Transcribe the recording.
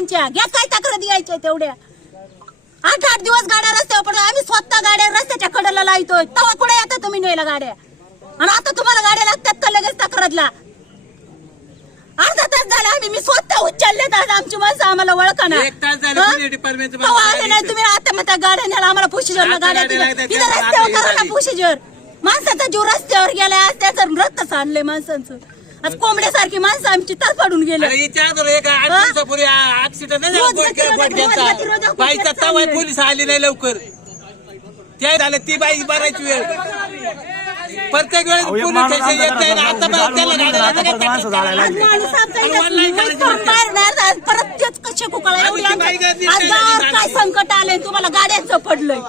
घ्या घ्या काय तक्रार द्यायच्या तेवढ्या. आठ आठ दिवस गाड्या रस्त्यावर पडतात. आम्ही स्वतः गाड्या रस्त्याच्या कडेला लावतोय. तेव्हा कुठे येतात तुम्ही न्यायला गाड्या? आणि आता तुम्हाला गाड्या लागतात का लगेच तक्रारला? अर्धा तास झाला आम्ही. मी स्वतः उचलले आज आमची माणसं. आम्हाला ओळखा ना. एक तास झालं? पुणे डिपार्टमेंटचं तेव्हा माणसं आले नाही. आली तुम्ही आता मग त्या गाड्या न्यायला आम्हाला पुशीजरला आता गाड्या गाड्या दिल्या. लागतात, तिथं आता रस्त्यावर करा ना. पुशीजर माणसाचा जीव रस्त्यावर गेलाय. आज त्याचं रक्त सांडले माणसांचं. आज कोंबड्यासारखी माणसं आमची गेले. रोज गोडक्याचा गतिरोधक बाईचा तवाय. पोलीस आली नाही लवकर. ते झालं ती बाई भरायची वेळ. प्रत्येक वेळेस पोलीस स्टेशन येत नाही. आता परत तेच कसे कुकळा. काय संकट आलंय तुम्हाला गाड्यांचं पडलंय.